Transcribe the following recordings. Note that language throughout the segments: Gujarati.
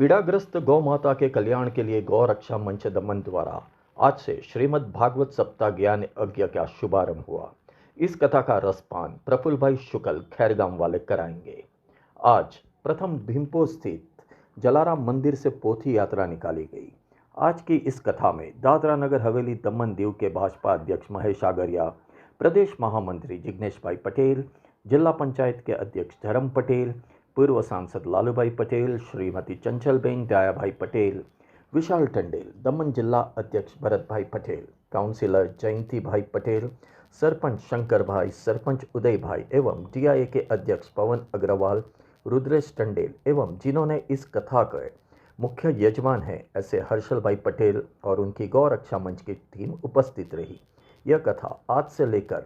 पीड़ाग्रस्त गौ माता के कल्याण के लिए गौ रक्षा मंच दमन द्वारा आज से श्रीमद् भागवत सप्ताह ज्ञान यज्ञ का शुभारंभ हुआ। इस कथा का रसपान प्रफुल्ल भाई शुक्ल खैरगांव वाले कराएंगे। आज प्रथम भीमपो स्थित जलाराम मंदिर से पोथी यात्रा निकाली गई। आज की इस कथा में दादरा नगर हवेली दमन दीव के भाजपा अध्यक्ष महेश आगरिया, प्रदेश महामंत्री जिग्नेश भाई पटेल, जिला पंचायत के अध्यक्ष धर्म पटेल, पूर्व सांसद लालूभाई पटेल, श्रीमती चंचलबेन डायाभाई पटेल, विशाल टंडेल, दमन जिला अध्यक्ष भरत भाई पटेल, काउंसिलर जयंती भाई पटेल, सरपंच शंकर भाई, सरपंच उदय भाई एवं डीआईए के अध्यक्ष पवन अग्रवाल, रुद्रेश टंडेल एवं जिन्होंने इस कथा के मुख्य यजमान हैं ऐसे हर्षल भाई पटेल और उनकी गौ रक्षा मंच की टीम उपस्थित रही। यह कथा आज से लेकर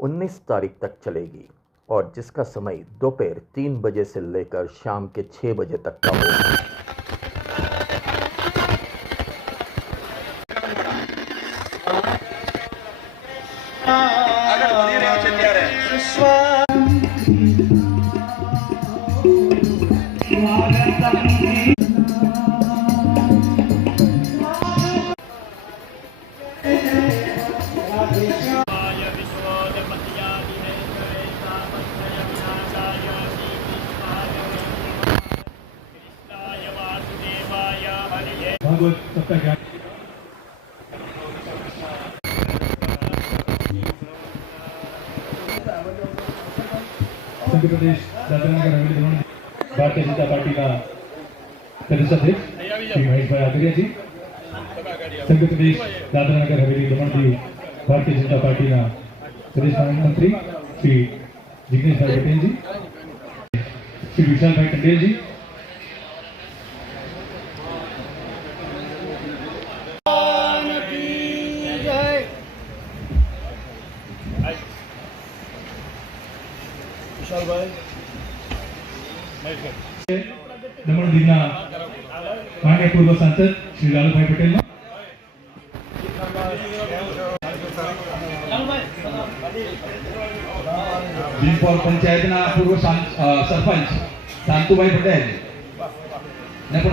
19 तारीख तक चलेगी और जिसका समय दोपहर 3 बजे से लेकर शाम के 6 बजे तक का होगा। भागवत सप्ताह ज्ञान संघ प्रदेश दादरा नगर हवेली दमन भारतीय जनता पार्टी का प्रदेश अध्यक्ष श्री महेश भाई आगरिया जी, संघ प्रदेश दादरा नगर हवेली दमन दीव भारतीय जनता पार्टी का प्रदेश महामंत्री श्री जिग्नेश भाई पटेल जी, श्री विशाल भाई टंडेल जी, दमन दीवना माननीय पूर्व सांसद श्री लालूभाई पटेल, भीमपोर पंचायतना पूर्व सरपंच शांतुभाई पटेल ने पण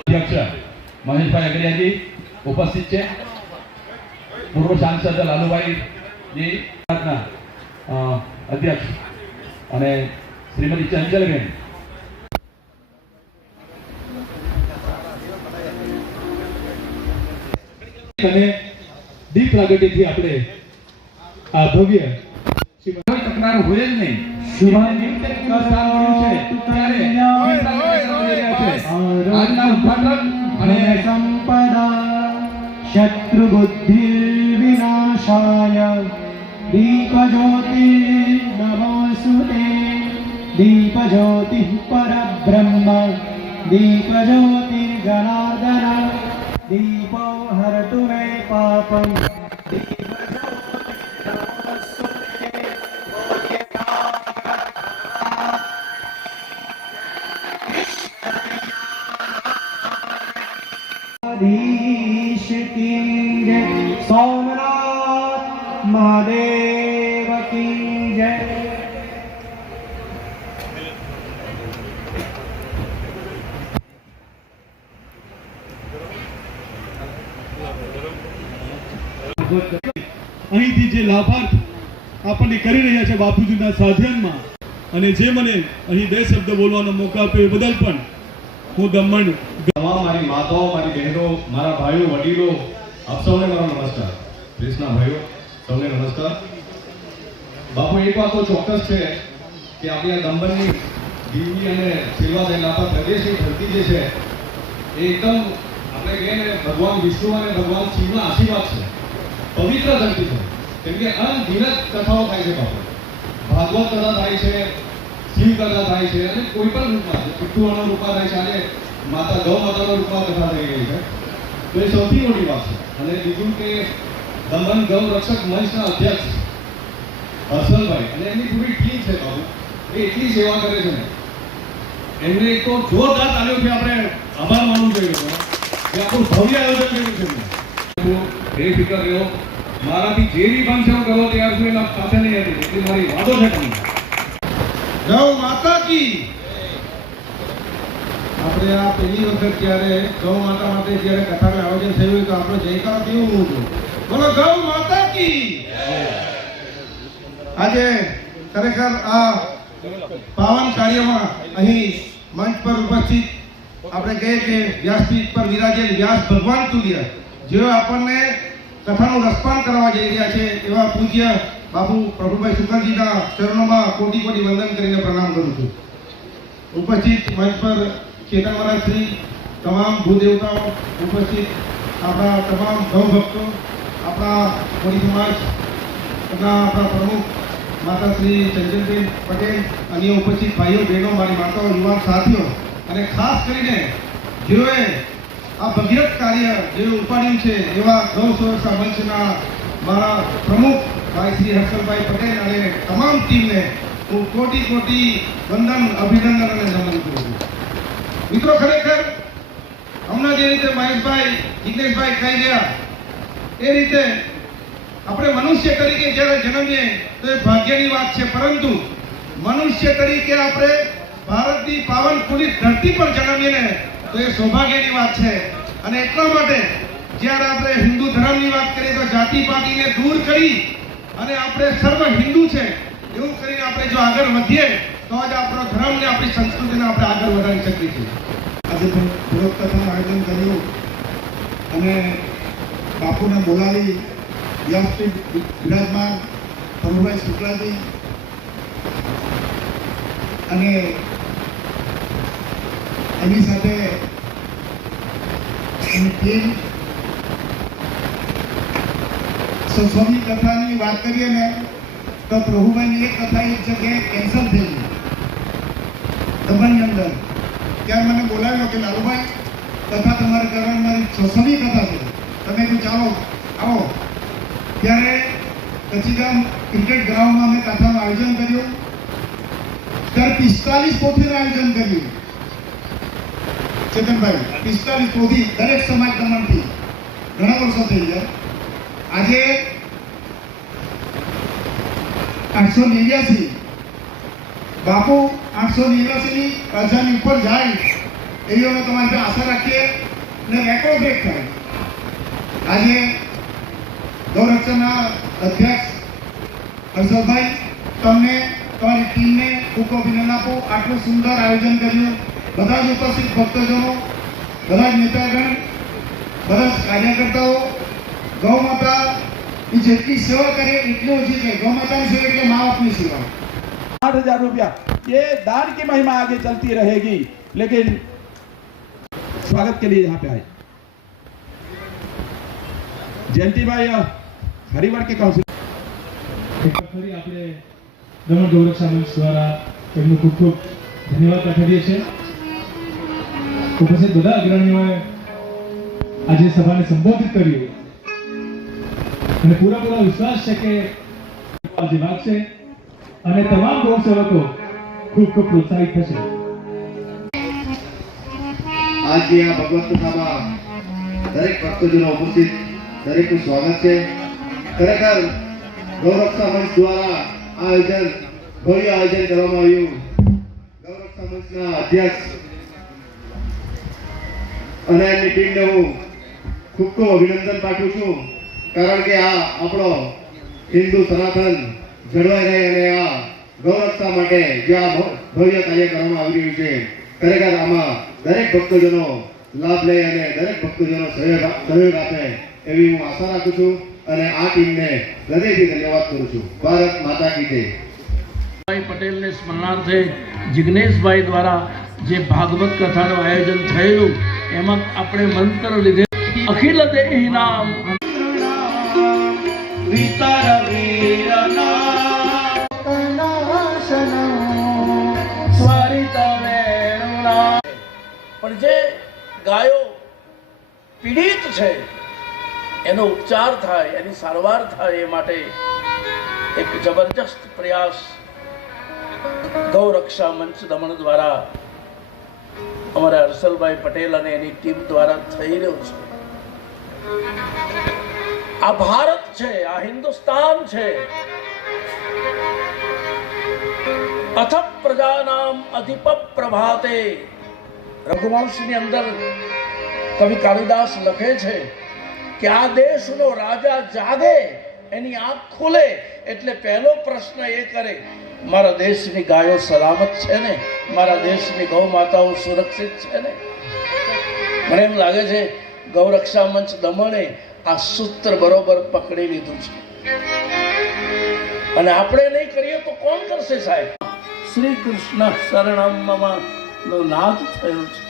अध्यक्ष महेश भाई अग्रिया जी उपस्थित है, पूर्व सांसद लालूभाई जी अध्यक्ष અને શ્રીમતી ચંચલબેન અને દીપ પ્રાગટ્યથી આપણે આ ભવ્ય કોઈ તકરાર હોય જ નહીં આજના ઉદ્ઘાટન અને સંપદા શત્રુ બુદ્ધિ વિનાશાય दीपज्योति नमोस्तुते दीपज्योति परब्रह्म दीपज्योति जनार्दन दीपो हरतु मे पापम् धीश की जय, सोमनाथ महादेव की जय। અહીંથી જે લાભાર્થ આપણને કરી રહ્યા છે બાપુજીના સાધ્યનમાં અને જે મને અહીં 2 શબ્દ બોલવાનો મોકો આપ્યો એ બદલ પણ હું દમણ તમામ મારી માતાઓ, મારી બહેનો, મારા ભાઈઓ, વડીલો, આપ સૌને મારો નમસ્કાર। પ્રેસના ભાઈઓ સૌને નમસ્કાર। બાપુ એક વાત તો ચોક્કસ છે કે આપણી આ દમણની દીવની અને સેવાદય લાપા પ્રદેશની ધરતી જે છે એ એકદમ આપણે કહીએ ને ભગવાન વિષ્ણુ અને ભગવાન શિવના આશીર્વાદ છે, પવિત્ર ધરતી છે। કેમ કે અનગિનત કથાઓ થાય છે બાપુ, ભાગવત કથા થાય છે, શિવ કથા થાય છે અને કોઈ પણ રૂપમાં પિતૃઓના રૂપમાં થાય છે। આજે માતા ગૌ માતાના રૂપમાં કથા થઈ રહી છે. તો એ સૌથી મોટી વાત છે. અને બીજું કે દમન ગૌ રક્ષક મંચના અધ્યક્ષ હર્ષલભાઈ અને એમની પૂરી ટીમ છે બાબુ, એ એટલી સેવા કરે છે ને, એમને એક તો જોરદાર તાળીઓથી આપણે આભાર માનવું જોઈએ કે આપણું ભવ્ય આયોજન કર્યું છે એમને. બેફિકર રહ્યો, મારાથી જે બી બનશે હું કરવા તૈયાર છું, એના પાસે નહીં હતી એટલી મારી વાતો છે તમને. ગૌ માતા કી. આપણે આ પહેલી વખત જ્યારે ગૌ માતા માટે જ્યારે કથાનું આયોજન થયું તો આપણો જયકાર કેવું હતું, બોલો ગૌ માતા કી. આજે ખરેખર આ પાવન કાર્યમાં અહીં મંચ પર ઉપસ્થિત આપણે કહીએ કે વ્યાસપીઠ પર વિરાજેલ વ્યાસ ભગવાન તુલ્ય જેઓ આપણને કથાનું રસપાન કરવા જઈ રહ્યા છે એવા પૂજ્ય બાપુ પ્રભુભાઈ શુકલજીના ચરણોમાં કોટી કોટી વંદન કરીને પ્રણામ કરું છું. ઉપસ્થિત મંચ પર ચેતન મહારાજ શ્રી, તમામ ભૂદેવતાઓ ઉપસ્થિત, આપણા તમામ ગૌ ભક્તો, આપણા કોળી સમાજ, આપણા પ્રમુખ માતા શ્રી ચંચલબેન પટેલ, અન્ય ઉપસ્થિત ભાઈઓ બહેનો, મારી માતાઓ, યુવાન સાથીઓ, અને ખાસ કરીને જેઓએ આ ભગીરથ કાર્ય જેઓ ઉપાડ્યું છે એવા ગૌ સુરક્ષા મંચના મારા પ્રમુખ ભાઈ શ્રી હર્ષલભાઈ પટેલ અને તમામ ટીમને હું કોટી કોટી વંદન, અભિનંદન અને નમન કરું છું. મિત્રો, ખરેખર હમણાં જે રીતે મહેશભાઈ, જિગ્નેશભાઈ કહી ગયા એ રીતે આપણે મનુષ્ય તરીકે જ્યારે જન્મીએ તો એ ભાગ્યની વાત છે, પરંતુ મનુષ્ય તરીકે આપણે ભારતની પાવન પુનિત ધરતી પર જન્મીએ ને તો એ સૌભાગ્યની વાત છે. અને એટલા માટે જ્યારે આપણે હિન્દુ ધર્મની વાત કરીએ તો જાતિ પાતિને દૂર કરી અને આપણે સર્વ હિન્દુ છે એવું કરીને આપણે જો આગળ વધીએ તો જ આપણો ધર્મ ને આપણી સંસ્કૃતિને આપણે આગળ વધારી શકીએ છીએ. આજે પૂરક કથાનું આયોજન કર્યું અને બાપુને બોલાવી વ્યાસપીઠ બિરાજમાન પ્રભુભાઈ શુક્લાજી અને એની સાથે એની ટીમ. સ્વામી કથાની વાત કરીએ ને તો પ્રભુભાઈની એક કથા એક જગ્યાએ કેન્સલ થઈ ગઈ દમણની અંદર. ત્યારે મને બોલાવ્યો કે લાલુભાઈ કથા તમારે કરવાની, મારી 600મી કથા છે, તમે કીધું ચાલો આવો. ત્યારે કચીગામ ક્રિકેટ ગ્રાઉન્ડમાં અમે કથાનું આયોજન કર્યું. ત્યારે 45 પોથીનું આયોજન કર્યું. ચેતનભાઈ, 45 પોથી દરેક સમાજ દમણથી, ઘણા વર્ષો થઈ ગયા. આજે 889 બાપુ 889ની અજાની ઉપર જાય એવી અમે તમારી આશા રાખીએ અને રેકોર્ડ બ્રેક થાય. આજે ગૌરક્ષણના અધ્યક્ષ હર્ષલભાઈ, તમને તમારી ટીમને ખૂબ અભિનંદન આપું. આટલું સુંદર આયોજન કર્યું. બધા જ ઉપસ્થિત ભક્તજનો, બધા જ નેતાગણ, બધા જ કાર્યકર્તાઓ, ગૌ માતાની જેટલી સેવા કરે એટલી ઓછી છે. गौ माता की सेवा એટલે મા બાપની સેવા. 8,000 रुपया ये दान की महिमा आगे चलती रहेगी, लेकिन स्वागत के लिए यहाँ पे आए जयंती भाई हरिवर के काउंसिल. ફરી આપણે દમણ ગૌરક્ષા મંચ દ્વારા એમનું ખૂબ ખૂબ ધન્યવાદ પાઠવીએ છીએ. ઉપસ્થિત બધા અગ્રણીઓએ આજે સભાને સંબોધિત કર્યું અને પૂરા વિશ્વાસ છે કે આજે વાગશે અને તમામ ગૌ સેવકો ખૂબ ખૂબ પ્રોત્સાહિત થશે. આજની આ ભગવત કથામાં દરેક ભક્તજનો ઉપસ્થિત, દરેકનું સ્વાગત છે. ખરેખર ગૌરક્ષા મંચ દ્વારા આયોજન, ભવ્ય આયોજન કરવામાં આવ્યું. ગૌરક્ષા મંચના અધ્યક્ષ અને એમની ટીમને હું ખૂબ ખૂબ અભિનંદન પાઠવું છું. કારણ કે આ આપણો હિન્દુ સનાતન જળવાઈ રહે અને આ ગૌરક્ષા માટે જે આ ભવ્ય કાર્ય કરવામાં આવી રહ્યું છે, ખરેખર આમાં દરેક ભક્તજનો લાભ લે અને દરેક ભક્તજનો સહયોગ આપે એવી હું આશા રાખું છું અને આ ટીમને હૃદયથી ધન્યવાદ કરું છું. ભારત માતા કી જય. ભાઈ પટેલને સ્મરણાર્થે જિગ્નેશભાઈ દ્વારા જે ભાગવત કથાનું આયોજન થયેલું એમાં આપણે મંત્ર લીધે અખિલ દેહી નામ પણ જે ગાયો પીડિત છે એનો ઉપચાર થાય, એની સારવાર થાય, એ માટે એક જબરજસ્ત પ્રયાસ ગૌરક્ષા મંચ દમણ દ્વારા અમારા હર્ષલભાઈ પટેલ અને એની ટીમ દ્વારા થઈ રહ્યો છે. આ ભારત છે, આ હિન્દુસ્તાન છે. અથ પ્રજાનામ અધિપ પ્રભાતે રઘુવંશની અંદર કવિ કાલિદાસ લખે છે કે આ દેશનો રાજા જાગે, એની આંખ ખુલે એટલે પહેલો પ્રશ્ન એ કરે, મારા દેશની ગાયો સલામત છે ને, મારા દેશની ગૌ માતાઓ સુરક્ષિત છે ને. મને એમ લાગે છે ગૌરક્ષા મંચ દમણે આ સૂત્ર બરોબર પકડી લીધું છે, અને આપણે નહીં કરીએ તો કોણ કરશે સાહેબ? શ્રી કૃષ્ણ શરણમ મમ નો નાદ થયો છે.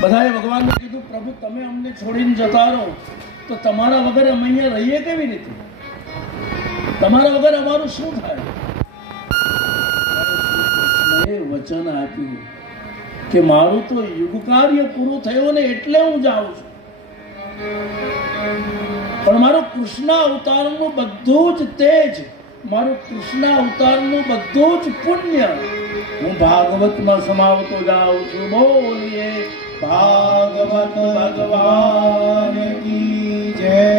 બધાએ ભગવાનને કીધું, પ્રભુ તમે અમને છોડીને જતા રહો તો તમારા વગર અમે અહીંયા રહીએ કેવી રીતે? તમારા વગર અમારું શું થાય? કૃષ્ણએ વચન આપ્યું કે મારું તો યુગ કાર્ય પૂરું થયું ને એટલે હું જાઉં છું, પણ મારું કૃષ્ણ અવતારનું બધું જ તેજ, મારું કૃષ્ણ અવતારનું બધું જ પુણ્ય હું ભાગવતમાં સમાવતો જાઉં છું. બોલીએ ભાગવત ભગવાન કી જય.